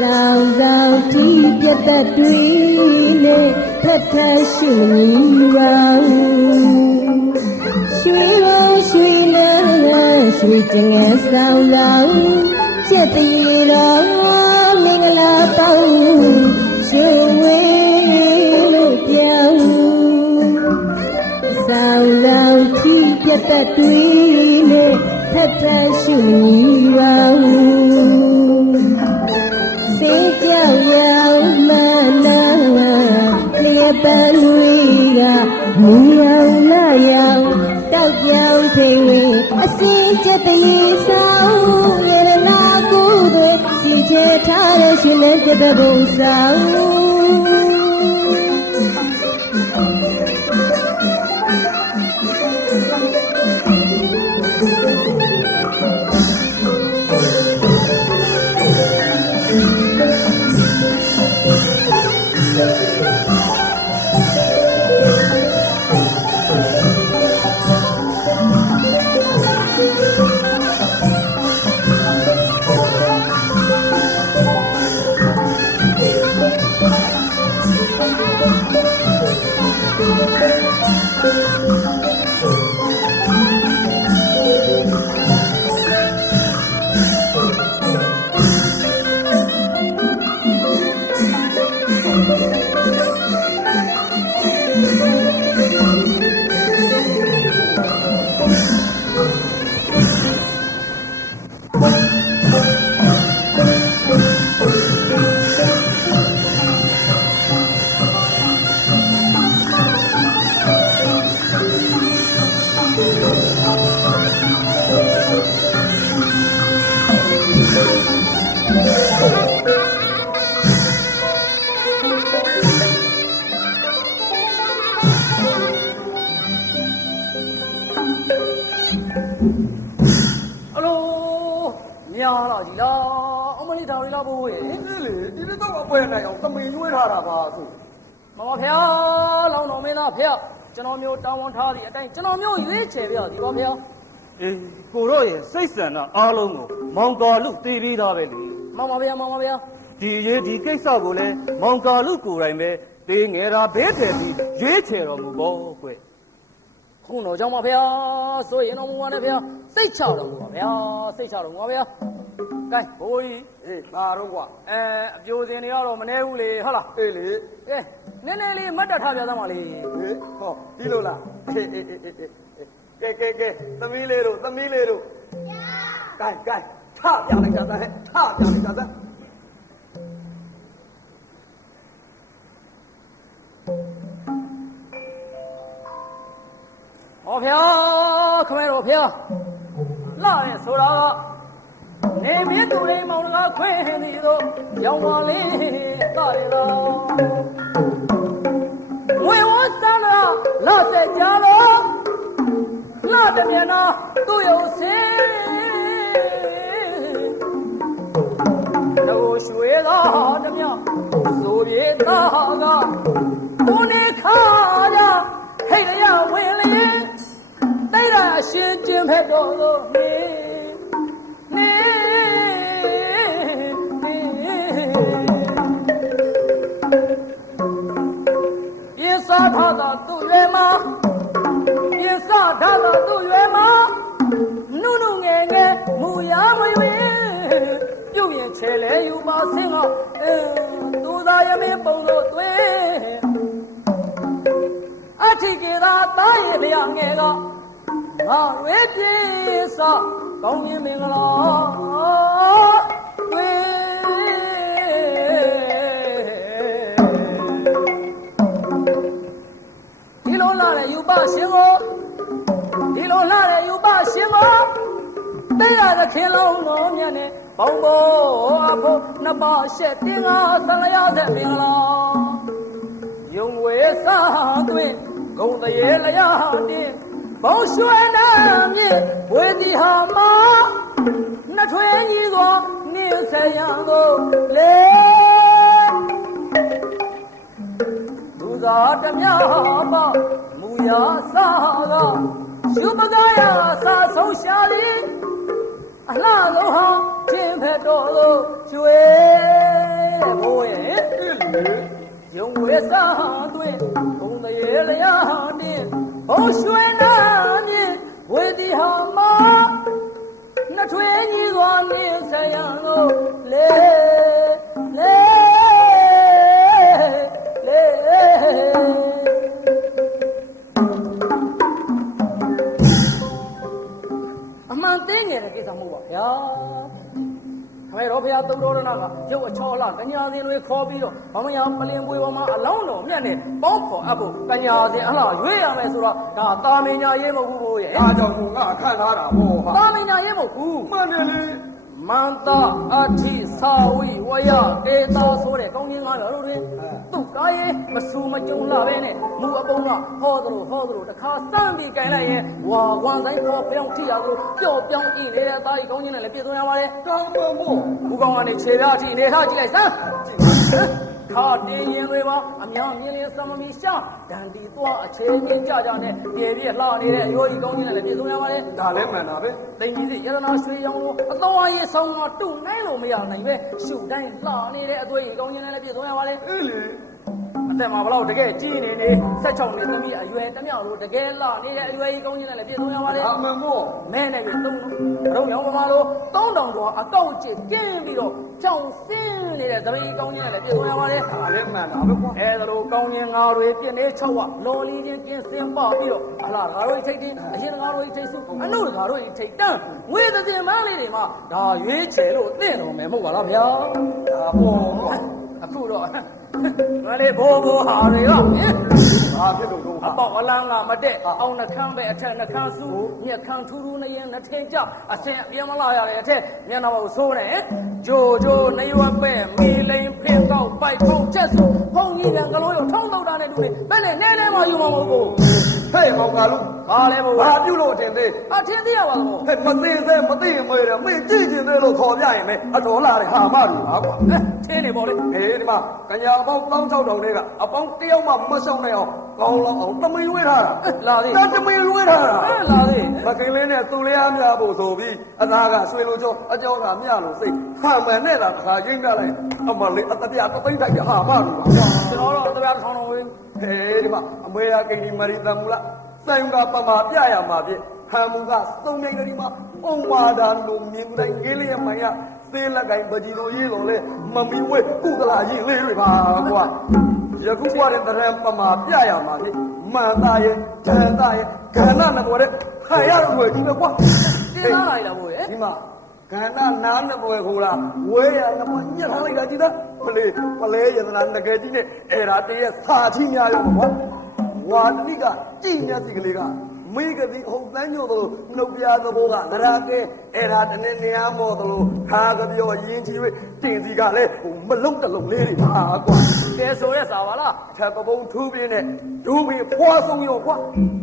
ဆောင်ဆောင်တီးပြတ်သက်တွေနဲ့ဖက်ထရှိမနီရောင်ရွှေရောရွှေလန်းရွှေကျငယ်ဆောင်ဆောင်ကျက်တရေတော်မင်္ဂလာပေါင်းရွှေဝေးလို့ပြောင်းဆောင်ဆောင်တီးပြတ်သက်တွေနဲ့ဖက်ထရှိမနီရောင်စေကြောက်ရောက်မနာလျက်ပန်းတွေကမူရောင်လာရောက်တောက်ပြောင်ထိန်ဝင်အစင်းကျက်တရေဆောင်ရတနာကိုယ်တွေစီချဲထားတဲ့ရှင်လက်ကျတဲ့ဘုံဆောင်ကျွန်တော်မျိုးတောင်းဝန်ထားသည့်အတိုင်းကျွန်တော်မျိုးရွေးချယ်ပြဒီပါဗျာအေးကိုတော့ရဲ့စိတ်ဆန္ဒအားလုံးကိုမောင်ကာလူသိပြီးသားပဲလေမှန်ပါဗျာမှန်ပါဗျာဒီရေးဒီကိစ္စကိုလည်းမောင်ကာလူကိုယ်တိုင်ပဲသိငယ်တာဘေးထည့်ပြီးရွေးချယ်တော်မူပေါ့ကွခုတော့ကြောင့်ပါဗျာဆိုရင်တော့မူပါနဲ့ဗျာစိတ်ချတော်မူပါဗျာစိတ်ချတော်မူပါဗျာကဲဘိုးကြီးအေးပါတော့ကွာအပြိုစင်တွေကတော့မနေဘူးလေဟုတ်လားအေးလေကဲနည်းနည်းလေးမတ်တက်ထားပြသမှာလေဟေးဟောဒီလိုလားအေးကဲသမီးလေးတို့ကဲထပြလိုက်ကြတဲ့ထပြလိုက်ကြတဲ့ဟောဗျာခမဲတော်ဗျာလာရဲဆိုတာကနေမင်းသူလေးမောင်ကခွင့်နေတော့ရောင်ပါလေးကရလားဝေဝစံလာလာတဲ့ကြလို့လာတဲ့မျက်နှာသူ့ရုပ်စင်းတို့ရွှေသာတမျှဆိုပြေသားကဘုန်းနေခါကြဟိတ်ရဝင်လေတိတ်ရအရှင်ကျင်ဖက်တော်တို့နေပြေစာထားတာသူ့ရွယ်မှာပြေစာထားတာသူ့ရွယ်မှာနုငယ်မူရမရွေပြုတ်ရင်ချဲလဲယူပါဆင်းကသူသာရမင်းပုံတို့တွင်အထိကေသာတားရလျငယ်ကငါရွေပြေစာကောင်းရင်မင်္ဂလာတွေ့ဒီလိုလာတဲ့ယူပရှင်ကိုဒီလိုလာတဲ့ယူပရှင်ကိုသိရတဲ့ခင်လုံးတော်မြတ်နဲ့ဘောင်ဘောအဖို့နှစ်ပါးရှက်တင်းကားဆံလျားတဲ့မင်္ဂလာယုံဝေစာတွင်ဂုံတရေလျာတင်းဘောင်ရွှဲနာမြင့်ဝေဒီဟာမှာနှစ်ထွေးကြီးကိုနင်းဆရန်ကိုလေလူသားတမျှပေါ့မူရစာကရှုပကားရစာဆုံးရှာသည်အလှလုံးဟာခြင်းဖက်တော်သို့ကျွေ ယုံဝဲစားသွင်းဘုံတရေလျာတင်းဘုံရွှေနာမြင့်ဝေဒီဟာမနှစ်ထွေးကြီးစွာနေဆရန်လို့လေအမှန်သိငယ်တဲ့ကိစ္စမဟုတ်ပါဗျာခမဲတော်ဘုရားသုံးတော်ရဏကရုပ်အချောလာကညာစင်တွေခေါ်ပြီးတော့ဗမယပလင်ပွေပေါ်မှာအလောင်းတော်မြတ်နဲ့ပေါင်းခေါ်အပ်ဖို့ကညာစင်အလားရွေးရမယ်ဆိုတော့ဒါတာမင်ညာရေးမဟုတ်ဘူးရဲ့ဒါကြောင့်ငါခန့်ထားတာဟောဟာတာမင်ညာရေးမဟုတ်ဘူးမှန်တယ်လေမန္တအဋ္ဌိသာဝိဝယဧသာဆိုတဲ့ကောင်းကြီး900လို့တွင်သူ့ကားရဲ့မဆူမကြုံလာပဲနဲ့မူအပုံကဟောသလိုတခါစမ်းပြီးကြိုင်လိုက်ရင်ဝါဝမ်းဆိုင်ပေါ်ပြောင်းထိရသလိုပျော့ပြောင်းအင်းနေတဲ့အသားကြီးကောင်းကြီးနဲ့လည်းပြည့်စုံရပါလေကောင်းပါမို့ဘူးကောင်းကနေခြေပြားအထိအနေထားကြည့်လိုက်စမ်းခါတင်းရင်တွေပါအမြောင်မြင်လင်းစမမီရှာဒန်တီသွားအခြေမြင့်ကြနဲ့ပြေပြည့်လှနေတဲ့အယိုးကြီးကောင်းကြီးနဲ့လည်းပြည့်စုံရပါလေဒါလည်းမှန်တာပဲတိမ်ကြီးစီရတနာရွှေရောင်လိုအတော်အရေးဆောင်ကတုနိုင်လို့မရနိုင်ပဲရှုတိုင်းလှနေတဲ့အသွေးကြီးကောင်းကြီးနဲ့လည်းပြည့်စုံရပါလေအေးလေအသက်မှာဘလောက်တကယ်ကြီးနေ16နှစ်သမီးအရွယ်တမြောက်လို့တကယ်လှနေတဲ့အရွယ်ကြီးကောင်းကြီးနဲ့လည်းပြည့်စုံရပါလေအမှန်မို့မဲနဲ့ပြသုံးတော့ရောင်ပမာလို့3000ကျော်အကောက်ကျကျင်းပြီးတော့ကြောင်စင်းနေတဲ့သမီးကောင်းကြီးနဲ့လည်းပြည့်စုံရပါလေဒါလည်းမှန်တာပဲကွာအဲဒါလိုကောင်းကြီးငါတွေပြင်းနေ6ဝလော်လီချင်းကျင်းစင်းပပြီးတော့အလားငါတို့ထိတ်တင်းအရင်ငါတို့ထိတ်စုအနုငါတို့ထိတ်တန်းငွေသင်မန်းလေးတွေမှာဒါရွေးချယ်လို့သင့်တော်မယ်မဟုတ်ပါလားဗျာဒါပေါ့ကွာအခုတော့ငါလေးဘိုးဟာတွေကဘာဖြစ်လို့တော့အပေါက်အလန်းကမတက်အောင်နှခမ်းပဲအထက်နှခမ်းစုမြက်ခမ်းထူးထူးနေရင်နှထင်ကြအစင်အပြင်းမလာရတဲ့အထက်မျက်နှာကိုဆိုးနေဂျိုနေရွက်ပဲမီလိန်ဖင်ကောက်ပိုက်ဖုံချက်စုဖုံကြီးကံကလုံးရုံထုံးတော့တာနဲ့တူနေဘယ်နဲ့နဲမှယူမှာမဟုတ်ဘူးဟဲ့မောင်ကလူဘာလဲဘိုးဘာပြုလို့အထင်သေးအထင်သေးရပါတော့ဟဲ့မသိသေးမသိရင်မွေးတယ်မင်းကြည့်ချင်သေးလို့ခေါ်ပြရင်ပဲအတော်လာတယ်ဟာမလူပါကွာထင်းနေပေါ့လေဟေးဒီမှာကညာအပေါင်း16000တွေကအပေါင်းတယောက်မှမရှောင်နိုင်အောင်ကောင်းလောက်အောင်တမင်ရွေးထားတာလာသေးတမင်ရွေးထားတာလာသေးမကင်းလေးနဲ့သူလေးအားများဖို့ဆိုပြီးအသားကရွှေလိုကျော်အကျော်ကမြလို့စိတ်ဟာမှန်နဲ့လားတခါရိမ့်ပြလိုက်အမလေးအတပြတပိတ်တိုက်ဟာမလူပါကွာကျွန်တော်တော့တရားထောင်းတော်ဝေးဟေးဒီမှာအမေရကိန်းဒီမရီတမူလားဆိုင်ကပမာပြရမှာဖြင့်ဟံမူကသုံးနိုင်တယ်ဒီမှာဩဝါဒလိုမြင်တိုင်းကြီးလေးမိုင်ရသေးလက်ကိုင်းပကြီးလိုရေးတော်လဲမမီဝဲကုသလာရင်လေးတွေပါကွာယခုကတဲ့တရံပမာပြရမှာဖြင့်မှန်သားရဲ့ဓာန်သားရဲ့ခန္ဓာနဲ့ပေါ်တဲ့ခါရတော့ွယ်ဒီပဲကွာတင်းလာလိုက်တာဘို့ရဲ့ဒီမှာခန္ဓာနားနဲ့ပေါ်ခေါ်လားဝဲရကမညက်ထားလိုက်တာကြည့်သားပလဲယန္တနာငကယ်ကြီးနဲ့အဲ့ဒါတည်းရဲ့စာချီများရောကွာဝါတိကကြည်မြတ်စီကလေးကမိကတိဟုတ်တန်းညို့သလိုနှုတ်ပြသဘောကနရာကဲအဲ့ဒါတနေ့နေရာမော့သလိုခါကပြောရင်းချီ၍တင်စီကလည်းမလုံးတလုံးလေးတွေပါကွာကဲဆိုရစာပါလားချက်ပပုံထူးပြင်းနဲ့ဒူးပြီးဖွာဆုံးရောကွာ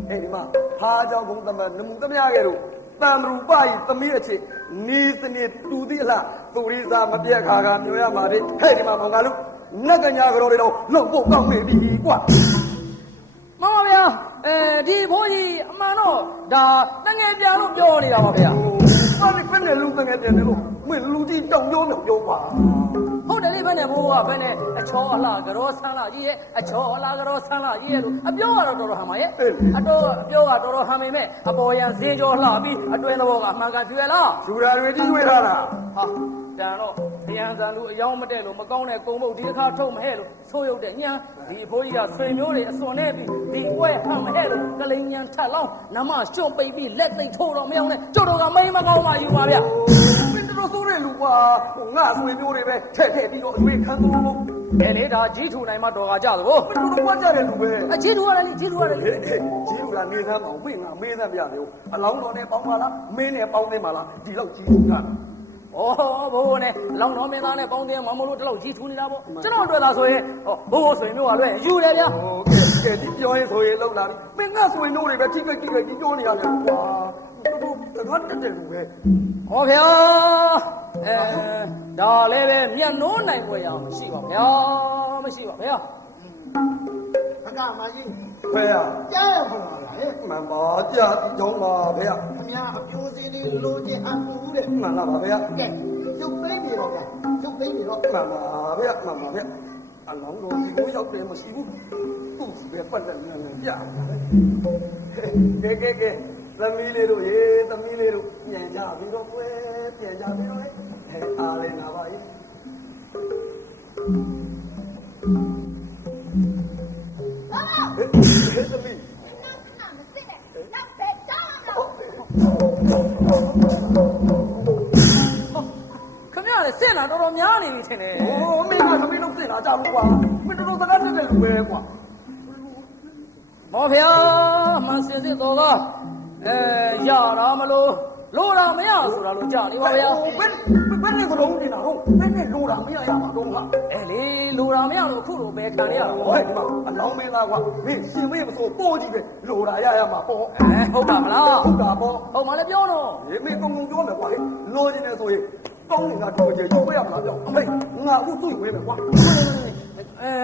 အဲ့ဒီမှာဟာကြောင့်ဘုံသမနမှုသမျှကဲတို့တန်ရူပဤသမီးအချစ်နီးစနစ်တူသည့်အလားသူရိစာမပြက်ခါကမျိုးရမှာတဲ့ဟဲ့ဒီမှာမောင်ကလူနတ်ကညာကြော်တွေတော့လုံဖို့ကောင်းနေပြီကွာမမဗျာဒီဘိုးကြီးအမှန်တော့ဒါတငယ်ပြန်လို့ပြောနေတာပါဗျာဘာလို့ဖြစ်နေလူတငယ်ပြန်နေလို့မင်းလူကြီးတောင်ပြောမြောက်ပြောပါဟုတ်တယ်လေဘယ်နဲ့ဘိုးကဘယ်နဲ့အချောအလှကြောဆန်းလာကြီးရဲ့အချောအလှကြောဆန်းလာကြီးရဲ့လို့အပြောကတော့တော်တော်ဟန်ပါရဲ့အပြောကတော်တော်ဟန်ပေမဲ့အပေါ်ရန်ဈေးကြောလှပြီးအတွင်းသဘောကအမှန်ကန်ဖြူရလားဖြူတာတွေကြီးတွေ့ထားတာဟာတန်တော့ဗျံစံလူအယောင်းမတက်လို့မကောင်းတဲ့ကုံမုတ်ဒီတစ်ခါထုတ်မဟဲ့လို့ဆိုးရုပ်တဲ့ညံဒီအဖိုးကြီးကဆွေမျိုးတွေအစွန်နဲ့ပြီးဒီကွဲဟန်မဟဲ့လို့ကလိန်ညံထက်လောင်းနမရှုံပိတ်ပြီးလက်သိထိုးတော့မရောက်နဲ့ကျုပ်တို့ကမိမကောင်းမှယူပါဗျမင်းတို့ဆိုးတဲ့လူကွာငါဆွေမျိုးတွေပဲထက်ပြီးတော့အရွေးခံသူလို့အဲ့လေဒါကြီးထူနိုင်မှတော်ကကြသဘောမင်းတို့ကွာကြတဲ့လူပဲအကြီးထူရတယ်ကြီးထူရတယ်ကြီးထူတာနေသမ်းမအောင်မင်းငါမေးသမ်းပြတယ်အလောင်းတော်နဲ့ပေါင်းပါလားမင်းနဲ့ပေါင်းနေပါလားဒီလောက်ကြီးထူတာဩဘိုးနဲ့လောင်တော်မင်းသားနဲ့ပေါင်းတင်မမလို့တလောက်ကြီးထူနေတာပေါ့ကျွန်တော်တွေ့လာဆိုရင်ဘိုးဆိုရင်မျိုးကလွဲယူတယ်ဗျာဟုတ်ကဲ့ဒီပြောရင်ဆိုရင်လောက်လာပြီမင်းငါဆိုရင်တို့တွေပဲထိခိုက်ကြီးပြောနေရတယ်ကွာတို့တခါတက်တယ်လူပဲဟောဗျာဒါလည်းပဲမျက်နှိုးနိုင်ွယ်ရအောင်မရှိပါဗျာမရှိပါဗျာခကမကြီးဖေရကြားရမှာလားဟဲ့မှန်ပါကြားကြောင်းပါဖေရခင်ဗျာအပြိုစင်းလေးလိုချင်အပူတဲ့မှန်လားပါဖေရကဲရုပ်သိမ်းပြီတော့ဗျာရုပ်သိမ်းပြီတော့မှန်ပါဖေရမှန်ပါဖေရ အလောင်းတော်ဒီကိုရောက်တယ်မရှိဘူးသူ့စီပဲပတ်လက်နဲ့ပြကဲသမီးလေးတို့ရေသမီးလေးတို့ပြန်ကြပြီးတော့ကွယ်ပြန်ကြပြီးတော့လေအားလည်းနာပါရဲ့သမီးစင်လာတော်တော်များနေပြီထင်တယ်။ဟိုမင်းကသမီးလုံးစင်လာကြလို့ကွာ။မင်းတော်တော်စကားတက်တဲ့လူပဲကွာ။မောဖေမန်စစ်တော်ကရတာမလို့လိုတာမရဆိုတာလို့ကြားလေပါဗျာ။ဘယ်နဲ့ကတော့တင်တာတော့ဘယ်နဲ့လိုတာမရရမှာတော့ငါ။လေလိုတာမရလို့အခုလိုပဲခံရတာ။ဟဲ့ဒီမှာအလောင်းမင်းသားကွာ။မင်းရှင်မင်းမဆိုပေါ်ကြည့်ပဲလိုတာရမှာပေါ့။ဟုတ်ပါမလား။ဟုတ်တာပေါ့။ဟုတ်မှလည်းပြောတော့။မင်းကုံပြောမယ်ကွာ။လိုချင်တယ်ဆိုရင်ကောင်းနေတာတို့ကြေရွေးရမလားပြောဟဲ့ငါအခုသူ့ရွေးမယ်ကွာ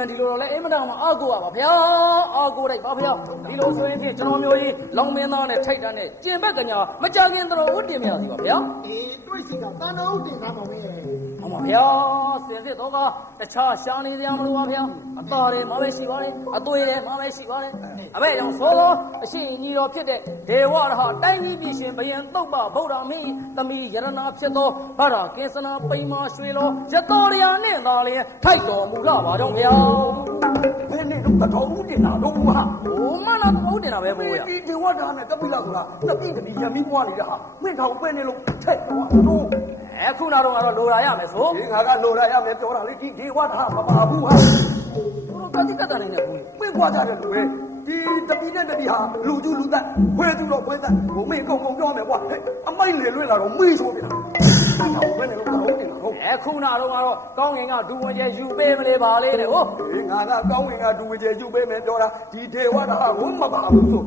ဒီလိုတော့လဲအိမ်မတောင်မှာအောက်ကိုပါဗျာအောက်ကိုလိုက်ပါဗျာဒီလိုဆိုရင်ဖြင့်ကျွန်တော်မျိုးကြီးလောင်မင်းသားနဲ့ထိုက်တန်းနဲ့ကျင်ဘက်ကညာမကြခင်တော်ဦးတင်မရစီပါဗျာတွေ့စီကတန်တော်ဦးတင်သားပါပဲဟုတ်ပါဗျာစင်စစ်တော့ကတခြားရှာနေစရာမလိုပါဗျာအသားတွေမှာပဲရှိပါတယ်အသွေးတွေမှာပဲရှိပါတယ်အဘဲကြောင့်ဆိုတော့အရှင်ကြီးတော်ဖြစ်တဲ့ဒေဝရဟတိုင်းကြီးပြည်ရှင်ဘယံတုတ်ပဗုဒ္ဓမင်းသမီးယရနာဖြစ်သောဗရာကင်းစနာပိမရွှေလောရတော်ရနှင့်သာလျင်ထိုက်တော်မူလာပါတော့ဗျာဘယ်နဲ့တော့တော်ဦးတင်တာတော့ဟာဟိုမနာတော်ဦးတင်တာပဲဘိုးရဒီဒေဝတာနဲ့တပိလာဆိုတာနှစ်ပြည်တည်းရမီးပွားနေတာဟာမင်းထောင်ပဲနေလို့ထက်တော့တော့ခုနောက်တော့လိုလာရမယ်ဆိုဒီငါကလိုလာရမယ်ပြောတာလေဒီဒေဝတာမပါဘူးဟာတို့ကတိကတနိုင်နေဘူးပြေးခွာကြတယ်လူပဲဒီတပိနဲ့တပိဟာလူကျူလူသက်ခွဲသူတော့ခွဲသက်ဘုံမင်းကုံပြောမယ်ကွာအမိုက်လေလွဲလာတော့မေးဆိုပြတာထောင်ပဲနေလို့တော်ဦးတင်တာဟုတ်ခုနောက်တော့ကောင်းငင်ကဒူဝင်ကျယူပေးမလေးပါလေတဲ့ဟုတ်ငါကကောင်းငင်ကဒူဝင်ကျယူပေးမယ်ပြောတာဒီဒေဝတာကိုမပါဘူးဆို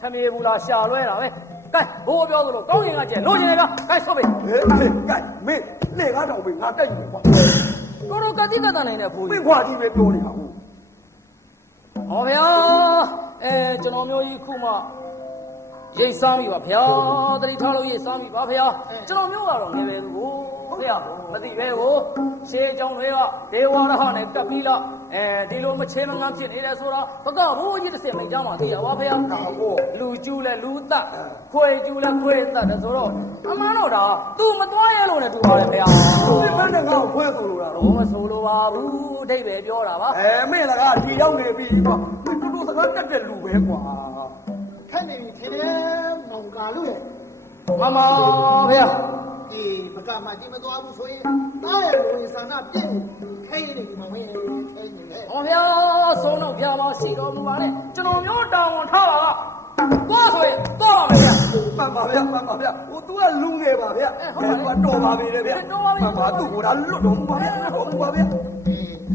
သမီးဘူးလားရှာလွဲတာပဲကဲဘိုးပြောသလိုကောင်းငင်ကကျလိုချင်တယ်ဗျကဲဆုပ်ပြီကဲမင်းလေကားတောင်ပြီငါတက်ယူကွာတို့ကတိကတနိုင်တဲ့ဘိုးမင်းခွာကြီးပဲပြောနေတာဟုတ်ဟောဗျာကျွန်တော်မျိုးကြီးခုမှရိတ်စားပြီပါဗျာတတိထားလို့ရိတ်စားပြီပါဗျာကျွန်တော်မျိုးကတော့ငယ်ပဲသူကိုဖေမသိပဲကိုရှေးကြောင်တွေကဒေဝရဟနဲ့ကပ်ပြီးလားဒီလိုမချေမငန်းဖြစ်နေတယ်ဆိုတာဘကဘိုးကြီးတစ်စင်မိန်ကြမှာသိရပါဗျာလူကျူးလဲလူသက်ခွေကျူးလဲခွေသက်တယ်ဆိုတော့အမှန်တော့ဒါ तू မသွားရဲလို့နဲ့တူပါလေဗျာသူဘယ်နဲ့ငါ့ကိုခွဲဆိုလို့တာတော့မဆိုလို့ပါဘူးအဓိပ္ပာယ်ပြောတာပါမင်းလည်းကဒီရောက်နေပြီကွာမင်းတို့စကားတက်တဲ့လူပဲကွာခက်နေပြီထင်တယ်မောင်ကာလို့ရဲ့မမဗျာဒီဘကမှဒီမသွားဘူးဆိုရင်တားရဲ့လူဝင်ဆန္ဒပြည့်ခိုင်းနေဒီမှာမင်းခိုင်းနေလေဟောဗျာဆုံးတော့ဗျာမရှိတော်မူပါနဲ့ကျွန်တော်မျိုးတောင်းဝန်ထားပါကသွားဆိုရင်သွားပါမယ်ဗျာမှန်ပါဗျာမှန်ပါဗျာဟို तू ကလူငယ်ပါဗျာဟုတ်ပါတော်ပါပြီလေဗျာမှန်ပါသူ့ကိုယ်ကလွတ်တော်မူပါဗျာတော်မူပါဗျာ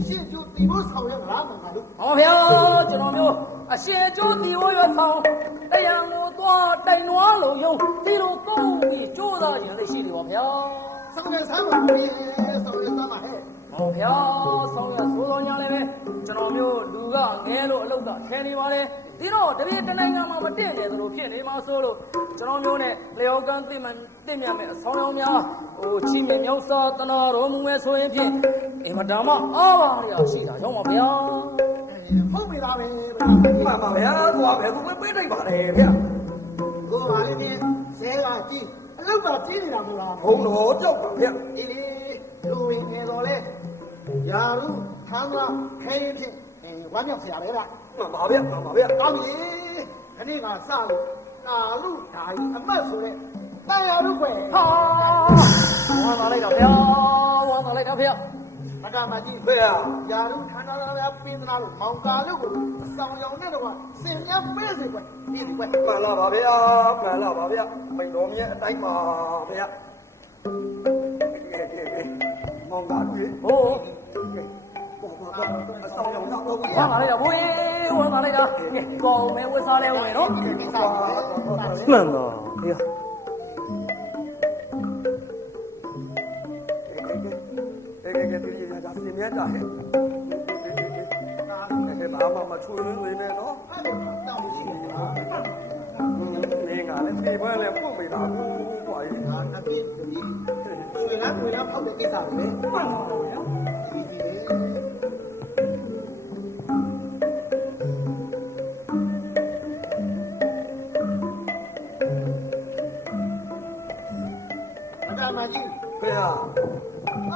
ရှင်းကျိုးတီဖို့ဆောင်ရမလားမှန်ပါလို့ဟောဗျာကျွန်တော်မျိုးအရှင်ကျိုးတီဖို့ရဆောင်တရားကိုသွားတိုင်နွားလုံးယုံဒီလိုကုန်းပြီးကြိုးစားခြင်းလေးရှိနေပါဗျာဆောင်ရဆမ်းပါဘူးဆောင်ရဆမ်းပါဟဲ့ဟောဗျာဆောင်ရဆိုတော်ညာလည်းပဲကျွန်တော်မျိုးလူကငဲလို့အလုတ်ကခဲနေပါလေဒီတော့တပြည့်တနိုင်ငံမှာမတင့်တယ်သလိုဖြစ်နေမှာဆိုလို့ကျွန်တော်မျိုးနဲ့လျော်ကန်းသိမြတ်မဲ့အဆောင်ရောင်များချီးမြှင့်မြောက်စားတနာတော်မူမဲ့ဆိုရင်ဖြင့်အင်မတန်မှအားပါရရှိတာကြောင့်ပါဗျာဟုတ်ပြီလားပဲမှန်ပါဗျာသူကဘယ်သူပဲပေးလိုက်ပါလေဗျာကိုပါလေးနဲ့ဇဲကကြည့်အလုတ်ကပြင်းနေတာမဟုတ်လားဘုံတော်ကြောက်ပါဗျာအေးလေလူဝင်ငယ်တော်လဲယာရုထမ်းသာခဲရင်ဖြင့်ဝမ်းမြောက်စရာပဲလားမှန်ပါဗျာမှန်ပါဗျာကောင်းပြီခဏကစလို့နာလူဓာကြီးအမတ်ဆိုတဲ့တန်ရလူွယ်ဟာဝမ်းသာလိုက်တာဗျာဝမ်းသာလိုက်တာဗျာမကမကြီးဖေးယာရုထမ်းသာများပင်သနာလို့မောင်ကာလို့ကိုအဆောင်ရောင်နဲ့တော့စင်များပေးစေကွယ်ပြည်ဒီကွယ်မှန်လားပါဗျာမှန်လားပါဗျာမိန်တော်မြတ်အတိုင်းပါဗျာမောင်ကာလူရေဟိုအဆောင်ရောင်တော့ဝမ်းသာလိုက်တာဘိုးဝမ်းသာလိုက်တာကောင်းမဲဝတ်စားလဲဝင်နော်မှန်တော့ဗျာစင်မြတ်တာဟဲ့ဘာမှမချွေးလွေးနဲ့နော်တောင်းရှိနေတာနေငါလည်းပြေပွဲလည်းပုတ်မိတာဘူးကွာကြီးဟာအပြည့်ဒီရွှေလားငွေလားဖောက်တဲ့ကိစ္စပဲမှန်ပါပါဗျာ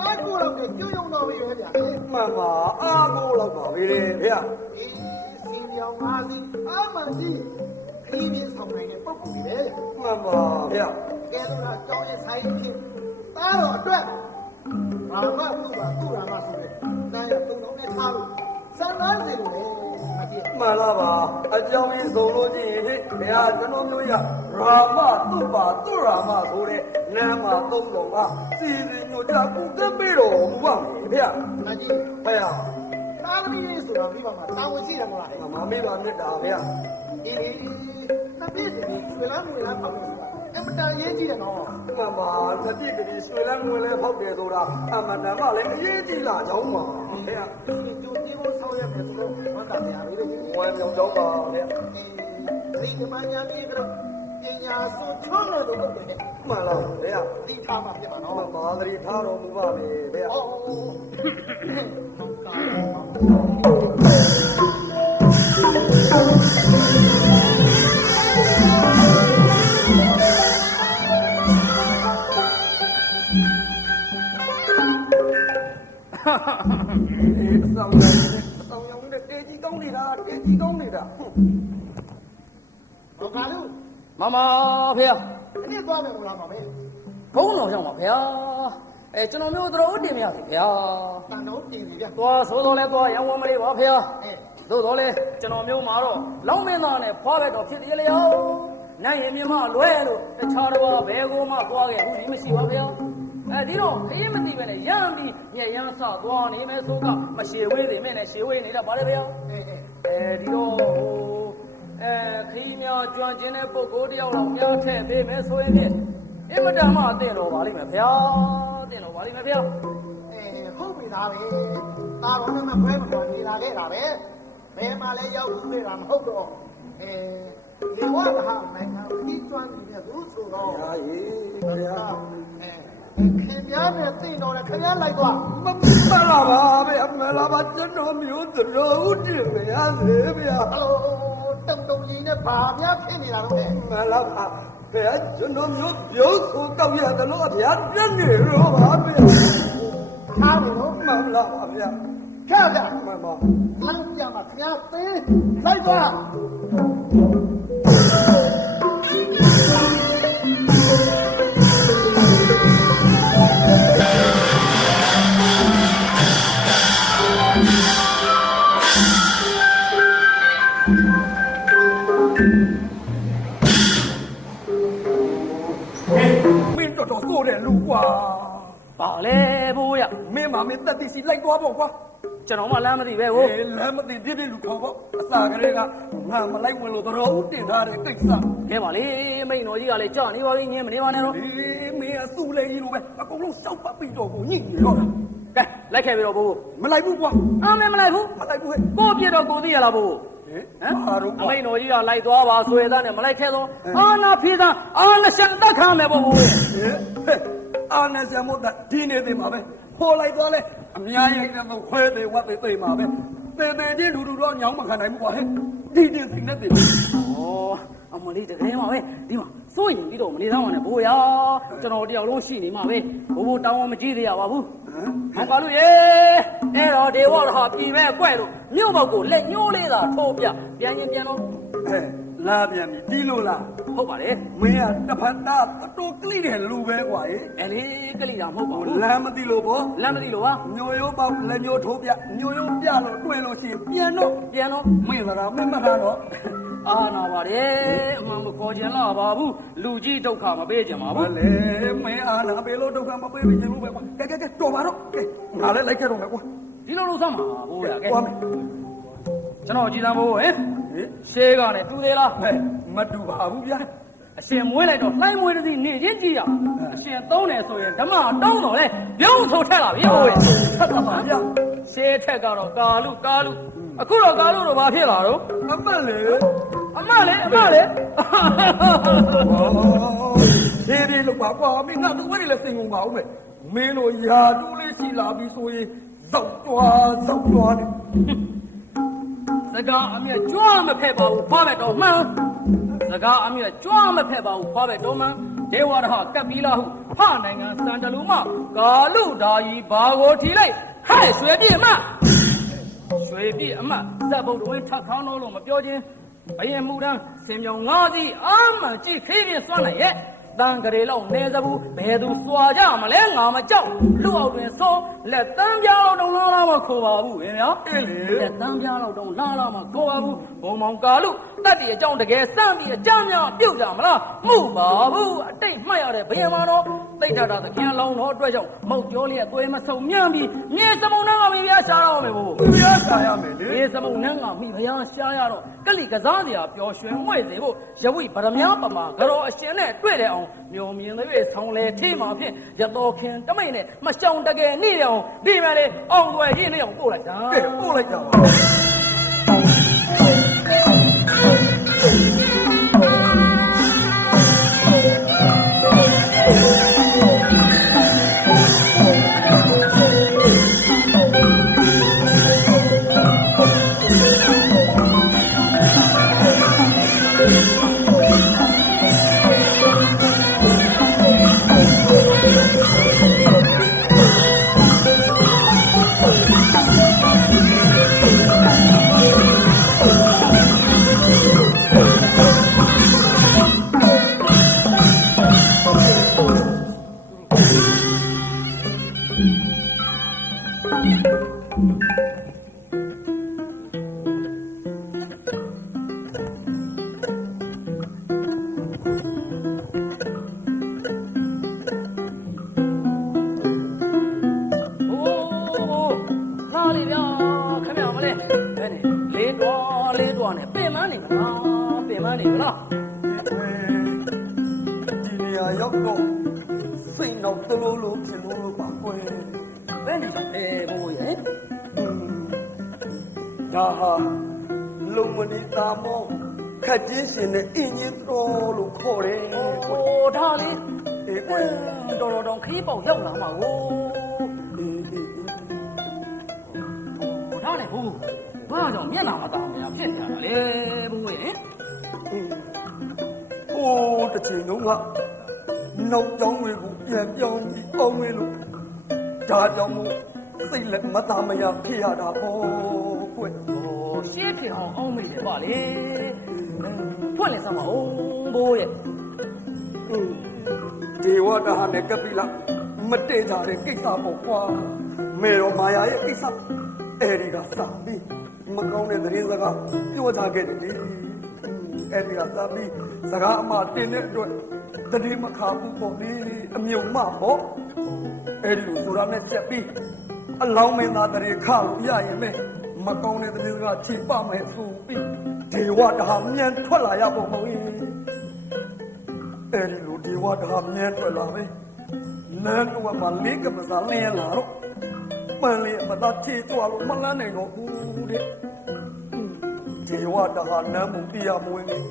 အားကိုတော့ကျွယုံတော်ပြီပဲဗျာအေး မှန်ပါအားကိုလောက်ပါပဲလေဖေဟာ စီပြောင်းပါစီအာမန်ကြီးခီးပြင်းဆောင်နိုင်တဲ့ပုံပုံတွေပဲ မှန်ပါဖေဟာ ကဲလို့လားကြောင်းရဲ့ဆိုင်ဖြစ်တားတော့အတွက်ရာမသူ့ပါသူ့ရာမဆိုတဲ့နိုင်ရတုံလုံးနဲ့ထားလို့စံသားစီလို့လေမကြည့် မှန်လားပါအကြောင်းရင်းဆုံးလို့ချင်းဟဲ့ဖေဟာကျွန်တော်မျိုးရရာမသူ့ပါသူ့ရာမဆိုတဲ့နာမသုံးတော်ကစီစဉ်ညွှန်ကြားကူကပ်ပြီးတော့မူပါမယ်ဖေဟာ မကြည့် ဖေဟာ သားသမီးလေးဆိုတော့မိဘမှာတာဝန်ရှိတယ်မလား မမေးပါနဲ့တာဖေဟာ အေးနှစ်ပြည့်တည်းဆွေလန်းငွေလန်းပေါ့ဆိုတာအမတန်ရေးကြည့်တယ်နော် မှန်ပါတတိကလေးဆွေလန်းငွေလဲဖောက်တယ်ဆိုတာအမှန်တမ်းမှလည်းအရေးကြီးလာကြောင်းပါဖေဟာ ဒီကျိုးကြီးကိုဆောက်ရမယ်ဆိုတော့ဝမ်းသာကြရတယ်လေ ဝမ်းမြောက်ကြောင်းပါဖေဟာ ဒီကမှညာကြီးကတော့ပညာဆိုချောလို့လုပ်တယ် မှန်လားဖေဟာ ဒီထားမှာဖြစ်ပါနော် မှန်ပါသတိထားတော်မူပါလေဖေဟာ အေးအဆောင်ရောင်တဲ့တေကြီးကောင်းနေတာတေကြီးကောင်းနေတာ တော့ကာလူ မမဖေဟာ ဒီနေ့သွားမယ်မလားမမေ ဘုံတော်ရောက်ပါဖေဟာကျွန်တော်မျိုးတော်ဦးတင်မရစီဖေဟာ တန်တော့တင်ပြီဗျ သွားဆိုတော့လဲသွားရန်ဝမလေးပါဖေဟာ အဲ သို့တော်လဲကျွန်တော်မျိုးမှာတော့လောင်းမင်းသားနဲ့ဖွားပဲတော့ဖြစ်သေးလေရောနိုင်ရင်မြမလွဲလို့တခြားတော့ဘယ်ကိုမှသွားခဲ့ဘူးဒီမရှိပါဖေဟာဒီတော့ခရီးမသိပဲနဲ့ရမ်းပြီးညရမ်းစသွားနေမယ်ဆိုကမရှေဝေးသေးမဲ့နဲ့ရှေဝေးနေတာဗါလေဖေဟာ ဒီတော့ခရီးများကျွမ်းကျင်တဲ့ပုဂ္ဂိုလ်တယောက်လောက်များထည့်ပေးမယ်ဆိုရင်ဖြင့်အင်မတန်မှအသင့်တော်ပါလိမ့်မယ်ဗျာအသင့်တော်ပါလိမ့်မယ်ဗျာ ဟုတ်ပြီသားပဲตาတော်နဲ့မဖွဲမခွန်နေလာခဲ့တာပဲဘယ်မှာလဲရောက်ဦးနေတာမဟုတ်တော့ဒီဝါဒဟာနိုင်ငံကြီးကျွမ်းနေတဲ့သူဆိုတော့ ဟာရေဗျာ ခင်ဗျားနဲ့သိတော်တယ်ခင်ဗျားလိုက်သွား မမလာပါပဲအမလာပါကျွန်တော်မျိုးတော်ဦးတင်မရစေဗျာ ဟလိုတုံတုံကြီးနဲ့ဘာများဖြစ်နေတာတော့လဲ မလာပါဘယ်ကျွန်တော်မျိုးပြုံးဆိုတောက်ရတယ်လို့ဗျာပြတ်နေတော့ပါဗျာ အားလို့ မလာပါဗျာ ခါဗျာ မမ လမ်းပြမှာခင်ဗျားသိလိုက်သွား မင်းတော်ဆိုးတဲ့လူကွာ ပါလေဘိုးရ မင်းမမင်းတက်တိစီလိုက်သွားပေါ့ကွာ ကျွန်တော်မှလမ်းမသိပဲဟို လမ်းမသိပြပြလူခေါ်ပေါ့အစာကလေးကငါမလိုက်ဝင်လို့တော်ဦးတင်ထားတဲ့ကိစ္စ ခဲပါလေမိန်တော်ကြီးကလည်းကြာနေပါပြီညင်းမနေပါနဲ့တော့ ဒီမင်းအစုလေးကြီးလိုပဲအကုန်လုံးရှောက်ပတ်ပြီးတော့ကိုညှိနေတော့ ကဲလိုက်ခဲ့ပြီတော့ဘိုး မလိုက်ဘူးကွာ အားမလိုက်ဘူး မလိုက်ဘူးဟဲ့ ကိုပြစ်တော့ကိုသိရလားဘိုး ဟမ်ဘာလို့ အမိန်တော်ကြီးကလိုက်သွားပါဆိုရတဲ့နဲ့မလိုက်ခဲ့တော့အာနာဖေးသားအာနရှန်တက်ခါမယ်ဘိုး အာနဆံမို့တာဒီနေသေးမှာပဲဖော်လိုက်သွားလဲအများကြီးနဲ့ခွဲသေးဝတ်သေးသေးမှာပဲသေသေးချင်းလူတော့ညောင်းမခံနိုင်ဘူးကွာဟဲ့ဒီတင်စိနဲ့သေး ဩအမလေးတကယ်မှာပဲဒီမှာစိုးရင်ပြီးတော့မနေသားပါနဲ့ဘိုးရကျွန်တော်တယောက်လုံးရှိနေမှာပဲဘိုးဘိုးတောင်းအောင်မကြည့်သေးရပါဘူးဟမ်ဘာလို့ရေအဲ့တော့ဒေဝရဟာပြည်မဲ့ကွဲ့လို့မြို့ဘောက်ကိုလက်ညှိုးလေးသာထိုးပြပြန်ရင်ပြန်တော့ လာပြန်ပြီဒီလိုလား ဟုတ်ပါတယ် မင်းကတဖန်တာတော်ကလိတဲ့လူပဲကွာဟဲ့ အဲ့လေကလေးတာမဟုတ်ပါဘူး လမ်းမသိလို့ပေါ့ လမ်းမသိလို့ပါ ညိုရိုးပေါက်လက်ညိုးထိုးပြညိုရိုးပြလို့တွေ့လို့ရှိရင်ပြန်တော့ ပြန်တော့ မင်းလားမင်းမလားတော့ အာနာပါတယ်အမှန်မခေါ်ခြင်းလားပါဘူးလူကြီးဒုက္ခမပေးခြင်းပါ ဘာ ဘူး လဲမင်းအာနာဘေလို့ဒုက္ခမပေးဘူးချင်ဘူးပဲကွာကဲတော်ပါတော့ကဲငါလည်းလိုက်ခဲ့တော့မယ်ကွာ ဒီလိုလုပ်စမ်းပါဘိုးရကဲ သွားမယ် ကျွန်တော်ကြည်သံဘိုးဟဲ့ရှေးကနဲ့တူသေးလား ဟဲ့မတူပါဘူးဗျာ အရှင်မွေးလိုက်တော့လှိုင်းမွေးတစ်စီးနေချင်းကြည့်ရအရှင်သုံးတယ်ဆိုရင်ဓမ္မတောင်းတော့လေပြုံးဆိုထက်လာပြီဘိုးရ ဆက်ပါပါဗျာ ရှေးထက်ကတော့ကာလူအခုတော့ကာလူတော့ဘာဖြစ်လာတော့ အမတ်လေ အမလေ ဒီလောက်ပါကွာမင်းငါတို့ဝဲလေစင်ကုန်ပါဦးမယ်မင်းတို့ယာတူးလေးရှိလာပြီဆိုရင်ဇောက်တွားနေ စကားအမြတ်ကြွားမဖက်ပါဘူးဖွားပဲတော့မှန်စကားအမြတ်ကြွားမဖက်ပါဘူးဖွားပဲတော့မှန်ဒေဝရဟကပ်ပြီးလားဟု ဖနိုင်ငံစံတလူမကာလူဒါကြီးဘာကိုထီလိုက်ဟဲ့ရွှေပြည့်အမရွှေပြည့်အမဇက်ဘုတ်တွင်ထပ်ခေါင်းလို့မပြောချင်းဘယင်မှုတန်းစင်မြောင်ငါးစီးအာမှန်ကြည့်ခေးပြင်းစွမ်းနိုင်ရဲ့တန်ကြရေလောက်နေစဘူးဘယ်သူစွာကြမလဲငါမကြောက်လူအောက်တွင်ဆိုလက်တန်းပြားလောက်တော့လာမခေါ်ပါဘူးဗျာအေးလေလက်တန်းပြားလောက်တော့လာမခေါ်ပါဘူးဘုံမောင်ကာလူတတ်တည်အကြောင်းတကယ်စမ်းပြီးအကြမ်းများပြုတ်ကြမလားမှုပါဘူးအတိတ်မှတ်ရတဲ့ဘယင်မတော်သိတ္တတာသခင်လောင်းတော်အတွက်ကြောင့်မုတ်ကြောလေးအသွေးမဆုံမြန်းပြီးမြေစမုံနှန်းကမိဖုရားရှားတော့မယ်ဘို့ဘုရားရှားရမယ်လေမြေစမုံနှန်းကမိဖုရားရှားရတော့ကလိကစားစရာပျော်ရွှင်မွေ့စေဖို့ရဝိဗရမ ्या ပမာကြောအရှင်နဲ့တွေ့တဲ့အောင်မျိုးမြင်တဲ့ဆောင်းလေထေးမှာဖြင့်ရတော်ခင်တမိတ်နဲ့မရှောင်တကယ်နေအောင်ဒီမဲ့လေအောင်ွယ်ရင်းနေအောင်ပို့လိုက်တာကဲပို့လိုက်တာပါခက်ချင်းရှင်နဲ့အင်းကြီးတော်လို့ခေါ်တယ်။ဟိုဒါလေးအေးကွယ်တော်ခီးပေါက်ရောက်လာမှာကိုဒါနဲ့ဘူးဘာကြောင့်မျက်နှာမတောင်းများဖြစ်နေတာလဲဘူးရဲ့ဟိုတစ်ချိန်လုံးကနောက်ကြောင်းတွေကိုပြန်ပြောင်းပြီးအောင်ဝင်လို့ဒါကြောင့်မို့စိတ်လက်မသားမရဖြစ်ရတာပေါ့ကွယ်ရှေ့ဖြစ်အောင်မေ့တယ်ပါလေဖွင့်လေစမ်းပါဦးဘိုးရဲ့ဒေဝတာဟာနဲ့ကပိလမတည့်ကြတဲ့ကိစ္စပေါ့ကွာမေတော်မာယာရဲ့ကိစ္စအဲဒီကစပြီးမကောင်းတဲ့သတင်းစကားပြောကြခဲ့တယ်လေအဲဒီကစပြီးစကားအမှတင်တဲ့အတွက်တတိမခါဘူးပေါ့လေအမြုံမပေါ့အဲဒီလိုဆိုတာနဲ့ဆက်ပြီးအလောင်းမင်းသားတရေခလို့ရရင်ပဲမကောင်းတဲ့သတင်းစကားချိပမယ်ဆိုပြီးဒေဝတာဟာမြန်ထွက်လာရဖို့မဟုတ်ဘူးအဲဒီလိုဒေဝတာဟာမြန်ထွက်လာပဲနန်းတော်မှာလေးကမစားလင်းလာတော့ပန်းလေးမသားချေသွားလို့မလန်းနိုင်တော့ဘူးတဲ့ဒေဝတာဟာနန်းမူတရားမဝင်ဘူး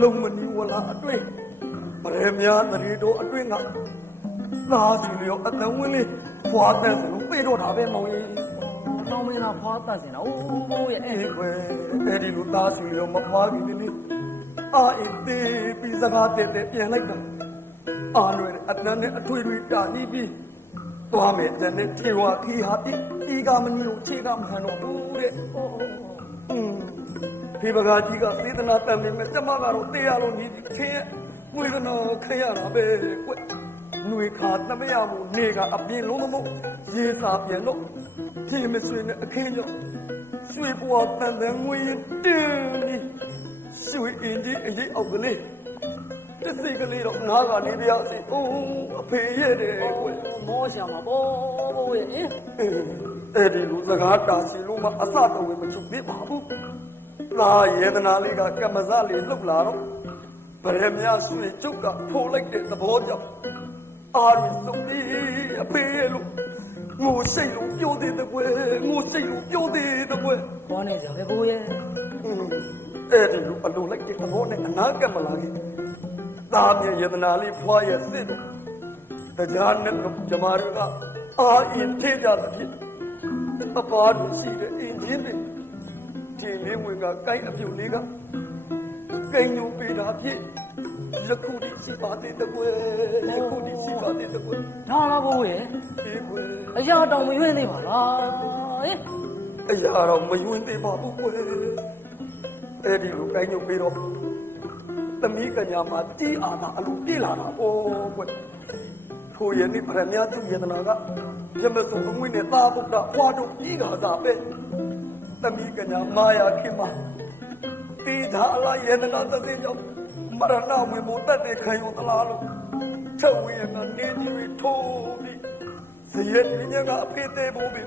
လုံမနီဝလာအတွင်းပရမညာတရီတို့အတွင်းကသာစီလျောအတန်ဝင်းလေးဖွာတဲ့ဆိုလို့ပြေတော့တာပဲမောင်ကြီးနောင်မင်းသားဖွာတတ်စင်တော့ဘိုးရဲ့အဲ့ကွယ်အဲ့ဒီလိုသားစီလျောမဖွာဘူးလေအာအင်းတေးပြီးစကားတဲ့ပြန်လိုက်တော့အာလွယ်အတန်နဲ့အထွေထွေတာနီးပြီးသွားမယ်တဲ့နဲ့ထေဝါခီဟာဒီကမကြီးကိုခြေကမခံတော့ဘူးတဲ့ဖေဘဂါကြီးကစေတနာတန်မြင်မဲ့ကျမကတော့တေးရလို့ညီချင်းငွေကနော်ခရရတာပဲကွနှွေခါတမရမှုနေကအပြင်းလုံးမမို့ရေစာပြန်လို့ဖြင်းမဆွေနဲ့အခင်းကြောင့်ရွှေပွားတန်တန်ငွေတင်းပြီးရွှေအင်းကြီးအရေးအောက်ကလေးတစိကလေးတော့နားကနေတရားစီအိုးအဖေရဲ့တယ်ကွမောရှာမှာဘောဘိုးရဲ့အဲ့ဒီလူစကားတာစီလို့မအစတော်ဝင်မချုပ်ပြပါဘူးသာယေဒနာလေးကကမ္မဇလေးလှုပ်လာတော့ဗရမ ्या ဆွေကျုပ်ကထိုးလိုက်တဲ့သဘောကြောင့်အာရုံစုံပြီးအဖေရဲ့လို့ငိုစိတ်လို့ပြောသေးတဲ့ကွယ်ငိုစိတ်လို့ပြောသေးတဲ့ကွယ်ခေါ်နေကြလေဘိုးရဲ့အဲ့ဒီလူအလိုလိုက်တဲ့သဘောနဲ့အနာကမလာခဲ့သာမြေယေဒနာလေးဖွာရဲ့စစ်တရားနဲ့ဂျမားတို့ကအာရင်ထေးကြတဲ့ဖြစ်အပါတူရှိတဲ့အင်ဂျင်တွေဒီလေးဝင်ကကိုင်းအပြုတ်လေးကကိန်းညိုပေးတာဖြစ် ယခုဒီရှိပါသေးတယ်ကွယ်ယခုဒီရှိပါသေးတယ်ကွယ် ဒါလားဘိုးရဲ့ ဒီကွယ် အရာတောင်မရွေးသေးပါလားဟင် အရာတော့မယွင်းသေးပါဘူးကွယ်အဲ့ဒီလိုကိုင်းညုတ်ပြီးတော့သမီးကညာမှာတီးအာနာအလိုပြေးလာတာပေါ့ကွယ်ထိုရနေ့ပရမညာသူယတနာကပြမစုံငွေနဲ့သားဘုရားဖွာတော့ပြီးတာသာပဲသမီးကညာမာယာခင်မှာတီးသာလာယတနာသစေကြောင့်မရဏဝေဘုတ္တခံယူသလားလို့ချက်ဝေရကနေကြီးထိုးပြီးဇယက်ညကအဖေသေးဖို့ပဲ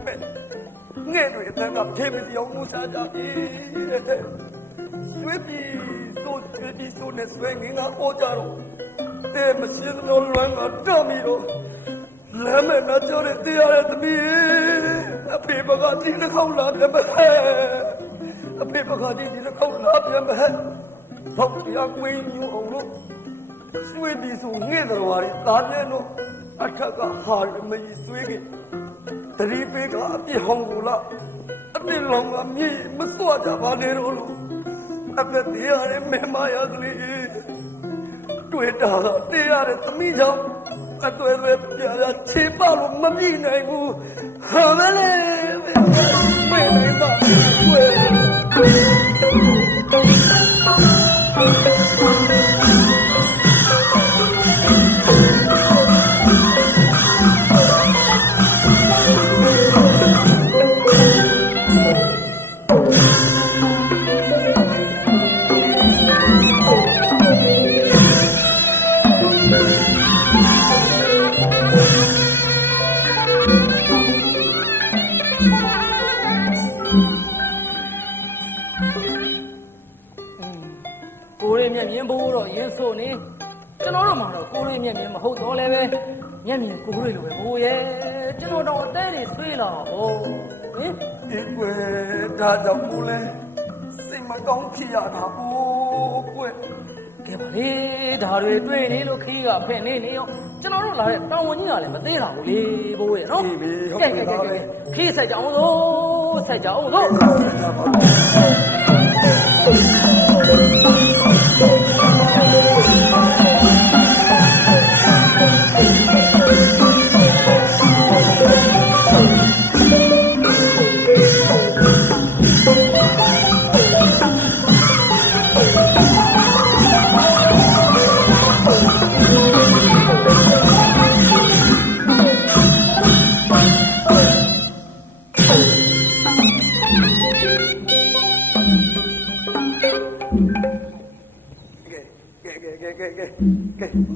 ငဲ့တွေအတန်းကဖေးပြီးအောင်မှုစားကြပြီရွှေပြီးဆိုနေဆွေငင်းကပေါ်ကြတော့တဲမရှိတော့လွမ်းကတော့မီတော့လမ်းမဲ့နာကြောတဲ့တရားရဲ့သမီးအဖေဘကဒီတစ်ခေါက်လာပြန်ပဲအဖေဘကဒီတစ်ခေါက်လာပြန်ပဲဟုတ်ရကွေးညူအောင်လို့ဆွေပြီးဆိုငဲ့တော်ရီတားနေတော့အထက်ကဟာမကြီးဆွေးကတရီပေကအပြစ်ဟောင်းကိုလားအပြစ်လောင်ကမြေမစွတ်ကြပါနဲ့တော့လို့အသက်တရားရဲ့မေမရကလေးတွေ့တာတရားရဲ့သမီးကြောင့်အသွေးတွေပြာချေပါလို့မမြင်နိုင်ဘူးဟာမလေးမေမေပါဝဲဆိုနေကျွန်တော်တို့မှာတော့ကိုရင်းမျက်မြင်မဟုတ်တော့လည်းပဲမျက်မြင်ကိုရလိုပဲဘိုးရဲ့ကျွန်တော်တော့အသေးတွေဆွေးလာဟောဟင်ဒီကွယ်ဒါကြောင့်ကိုလဲစိတ်မကောင်းဖြစ်ရတာဘိုးကွယ်ကဲပါလေဒါတွေတွေ့နေလို့ခီးကဖက်နေနေရောကျွန်တော်တို့လာတဲ့တောင်ဝင်ကြီးကလည်းမသေးတာဘူးလေဘိုးရဲ့နော်ကဲခီးဆက်ကြအောင်စို့ဆက်ကြအောင်စို့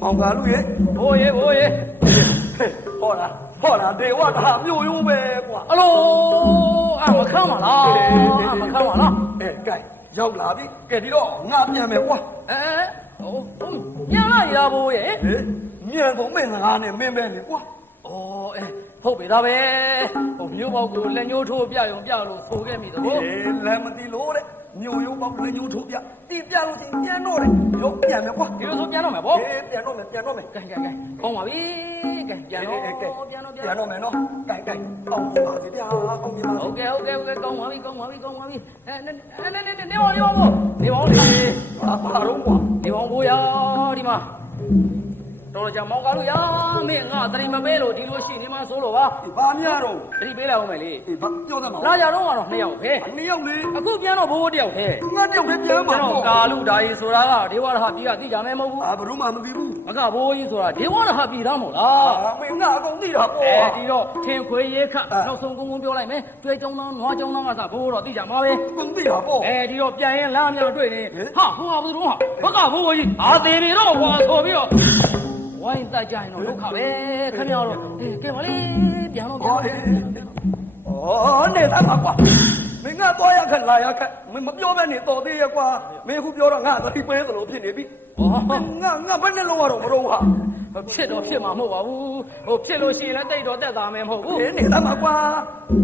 မောင်ကားလူရဲ့ဘိုးရဲ့ဟောလားဒေဝတာမြို့ရိုးပဲကွာအလိုမခမ်းပါလားမခမ်းပါလားကဲရောက်လာပြီကဲဒီတော့ငါပြန်မယ်ကွာပြန်လာရဘိုးရဲ့မြန်ကုန်မင်းငါနဲ့မင်းပဲနေကွာဟုတ်ပြီသားပဲမြို့ပေါက်ကိုလက်ညှိုးထိုးပြရုံပြလို့ဆိုခဲ့မိသဘောလမ်းမသိလို့တဲ့မြို့ရိုးပေါက်လက်ညှိုးထိုးပြတီးပြလို့ရှိရင်ပြန်တော့တယ်ရောပြန်မယ်ကွာဒီလိုဆိုပြန်တော့မယ်ဗောပြန်တော့မယ်ကဲကောင်းပါပြီကဲပြန်တော့မယ်နော်ကဲကောင်းပါစေဗျာကောင်းပြီပါဟုတ်ကဲကောင်းပါပြီနေပါလေဘာတော့ကွာနေပါဘိုးရဒီမှာတော်ကြမောင်ကားလို့ရမင်းငါတရီမပဲလို့ဒီလိုရှိနေမှဆိုလို့ပါဘာများတော့တရီပေးလိုက်အောင်မယ်လေဘာပြောသမှာလာကြတော့ကတော့2ယောက်ပဲ2ယောက်လေအခုပြန်တော့ဘိုးတယောက်ပဲငါတယောက်ပဲပြန်မှာတော့ကာလူဓာကြီးဆိုတာကဒေဝရဟပြည်ကသိကြမယ်မဟုတ်ဘူးဘယ်သူမှမသိဘူးအကဘိုးကြီးဆိုတာဒေဝရဟပြည်သားမဟုတ်လားမင်းငါအကုန်သိတာပေါ့ဒီတော့ထင်ခွေရဲခနောက်ဆုံးကုန်းပြောလိုက်မယ်ကျွဲကျုံသားနွားကျုံသားကစဘိုးတော့သိကြမှာပဲအကုန်သိတာပေါ့ဒီတော့ပြန်ရင်လမ်းမြောက်တွေ့နေဟာဟိုဟာဘယ်သူတော့ဘကဘိုးကြီးအာသေးပြီတော့ဟွာဆိုပြီးတော့ဝိုင်းတက်ကြရင်တော့ဒုက္ခပဲခင်ဗျားတို့ကဲပါလေပြန်တော့နေသားပါကွာမင်းငါတော့ရခက်လာရခက်မင်းမပြောပဲနေတော်သေးရကွာမင်းအခုပြောတော့ငါသတိပေးသလိုဖြစ်နေပြီငါဘယ်နဲ့လုံးတော့မတော့ဟာဖြစ်တော့ဖြစ်မှာမဟုတ်ပါဘူးဖြစ်လို့ရှိရင်လည်းတိတ်တော့တက်သားမယ်မဟုတ်ဘူးနေသားပါကွာ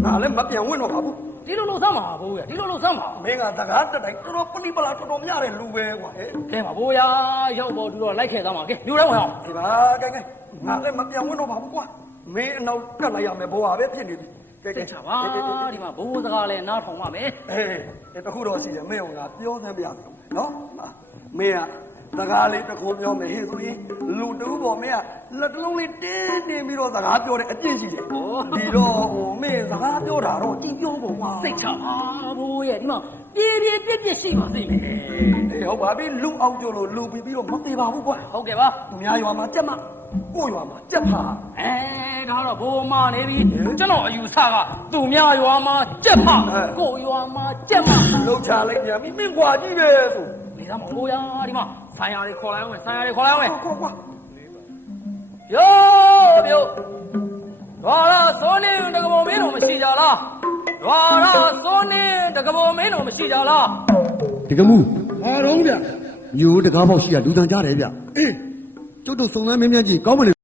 ငါလည်းမပြန်ဝင်တော့ပါဘူးဒီလိုလုပ်စမ်းပါဘိုးရဒီလိုလုပ်စမ်းပါမင်းကစကားတက်တိုင်းတော်တော်ပဏိပလာတော်တော်များတယ်လူပဲကွာကဲပါဘိုးရရောက်ပေါ်သူတော့လိုက်ခဲ့စမ်းပါကဲလူတိုင်းဝင်အောင်ဒီပါကဲငါလည်းမပြန်ဝင်တော့ပါဘူးကွာမင်းအနောက်ကတ်လိုက်ရမယ်ဘိုးဟာပဲဖြစ်နေပြီကဲချပါဒီမှာဘိုးစကားလည်းနားထောင်ပါမယ်တခုတော့ရှိတယ်မင်းကပြောစမ်းပြရမယ်နော်မင်းက စကားလေးတစ်ခုပြောမယ်ဟေ့ဆိုရင်လူတူပေါ်မင်းကလက်တလုံးလေးတင်းတင်းပြီးတော့စကားပြောတဲ့အကျင့်ရှိတယ်ဒီတော့ဟိုမင်းစကားပြောတာတော့ကြည်ပြောပုံပါစိတ်ချပါဘိုးရဲ့ဒီမှာပြေးပြစ်ရှိပါစေဟုတ်ပါပြီလူအောင်ကြလို့လူပြီးတော့မသေးပါဘူးကွာဟုတ်ကဲ့ပါသူများရွာမှာကြက်မကိုရွာမှာကြက်ဖာဒါတော့ဘိုးမနေပြီကျွန်တော်အယူဆကသူများရွာမှာကြက်ဖကိုရွာမှာကြက်မလောက်ချလိုက်ကြပြီမင်းကွာကြီးပဲဆိုနေသားမဟိုးရဒီမှာဆိုင်ရာတွေခေါ်လိုက်အောင်ဆိုင်ရာတွေခေါ်လိုက်အောင်ကွာယောမျိုးဘာလားစိုးနေတကပုံမင်းတို့မရှိကြလားဘာလားစိုးနေတကပုံမင်းတို့မရှိကြလားတကမှုဘာတော့ဗျမျိုးတကားပေါက်ရှိရလူတန်ကြတယ်ဗျအေးကျုပ်တို့စုံစမ်းမင်းမြတ်ကြီးကောင်းမလဲ